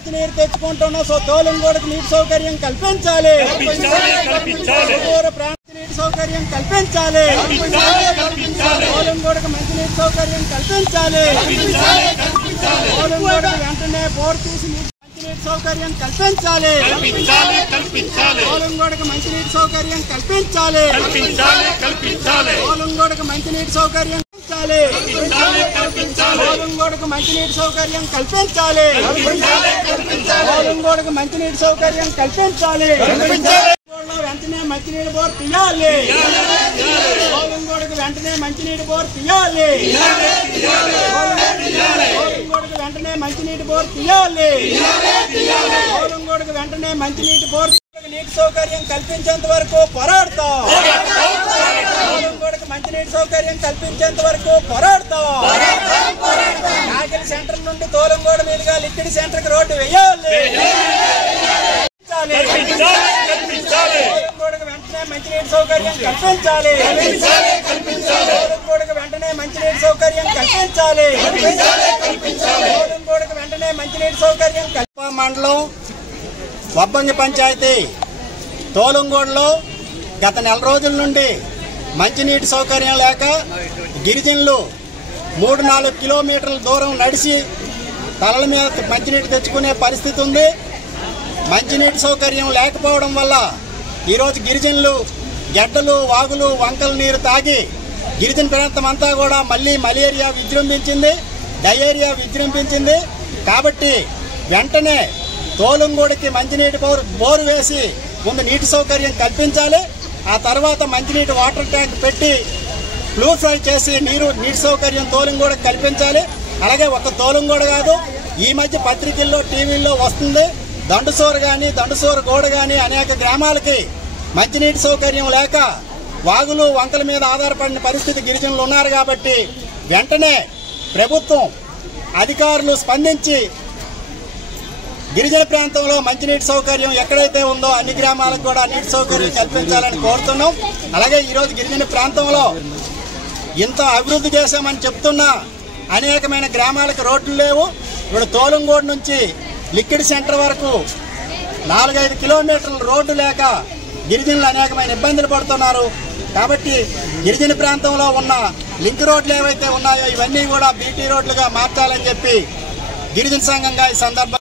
మంచినీరు తెచ్చుకుంటున్న తోలంగూడకు నీటి సౌకర్యం కల్పించాలి. నీటి సౌకర్యం కల్పించాలి. తోలంగూడకు మంచినీటి సౌకర్యం కల్పించాలి. తోలంగూడకు వెంటనే బోర్ తీసి మంచినీటి సౌకర్యం కల్పించాలి. తోలంగూడకు మంచినీటి సౌకర్యం కల్పించాలి. తోలంగూడకు మంచినీటి సౌకర్యం తోలంగూడకు మంచినీటి సౌకర్యం కల్పించాలి. తోలంగూడకు మంచినీటి సౌకర్యం కల్పించాలి. వెంటనే మంచినీటి బోర్ తీయాలి. తోలంగూడకు వెంటనే మంచినీటి బోర్ తీయాలి. తోలంగూడకు వెంటనే మంచినీటి బోర్ తీయాలి. తోలంగూడకు వెంటనే మంచినీటి బోర్ నీటి సౌకర్యం కల్పించేంత వరకు పోరాడతాం. తోలంగూడకు మంచినీటి సౌకర్యం కల్పించేంత వరకు పోరాడతాం. నాగిల్ సెంటర్ నుండి తోలంగూడ మీదుగా లిక్విడ్ సెంటర్ కి రోడ్డు వేయాలి. తోలంగూడకు వెంటనే మంచినీటి సౌకర్యం కల్పించాలి. తోలంగూడకు వెంటనే మంచినీటి సౌకర్యం కల్పించాలి. తోలంగూడకు వెంటనే మంచినీటి సౌకర్యం మండలం వబ్బంగి పంచాయతీ తోలంగూడలో గత నెల రోజుల నుండి మంచినీటి సౌకర్యం లేక గిరిజనులు 3-4 కిలోమీటర్ల దూరం నడిచి తలల మీద మంచినీటి తెచ్చుకునే పరిస్థితి ఉంది. మంచినీటి సౌకర్యం లేకపోవడం వల్ల ఈరోజు గిరిజనులు గడ్డలు, వాగులు, వంకల నీరు తాగి గిరిజన ప్రాంతం అంతా కూడా మళ్ళీ మలేరియా విజృంభించింది, డయేరియా విజృంభించింది. కాబట్టి వెంటనే తోలంగూడకి మంచినీటి బోరు వేసి ముందు నీటి సౌకర్యం కల్పించాలి. ఆ తర్వాత మంచినీటి వాటర్ ట్యాంక్ పెట్టి ప్లూరిఫై చేసి నీటి సౌకర్యం తోలంగూడకి కల్పించాలి. అలాగే ఒక తోలంగూడ కాదు, ఈ మధ్య పత్రికల్లో, టీవీల్లో వస్తుంది. దండుసూరు కానీ, దండుసూరు గోడ కానీ అనేక గ్రామాలకి మంచినీటి సౌకర్యం లేక వాగులు, వంకల మీద ఆధారపడిన పరిస్థితి గిరిజనులు ఉన్నారు. కాబట్టి వెంటనే ప్రభుత్వం అధికారులు స్పందించి గిరిజన ప్రాంతంలో మంచినీటి సౌకర్యం ఎక్కడైతే ఉందో అన్ని గ్రామాలకు కూడా నీటి సౌకర్యం కల్పించాలని కోరుతున్నాం. అలాగే ఈరోజు గిరిజన ప్రాంతంలో ఇంత అభివృద్ధి చేశామని చెప్తున్నా అనేకమైన గ్రామాలకు రోడ్లు లేవు. ఇప్పుడు తోలంగూడ నుంచి లిక్విడ్ సెంటర్ వరకు 4-5 కిలోమీటర్ల రోడ్డు లేక గిరిజనులు అనేకమైన ఇబ్బందులు పడుతున్నారు. కాబట్టి గిరిజన ప్రాంతంలో ఉన్న లింక్ రోడ్లు ఏవైతే ఉన్నాయో ఇవన్నీ కూడా బీటీ రోడ్లుగా మార్చాలని చెప్పి గిరిజన సంఘంగా ఈ సందర్భంగా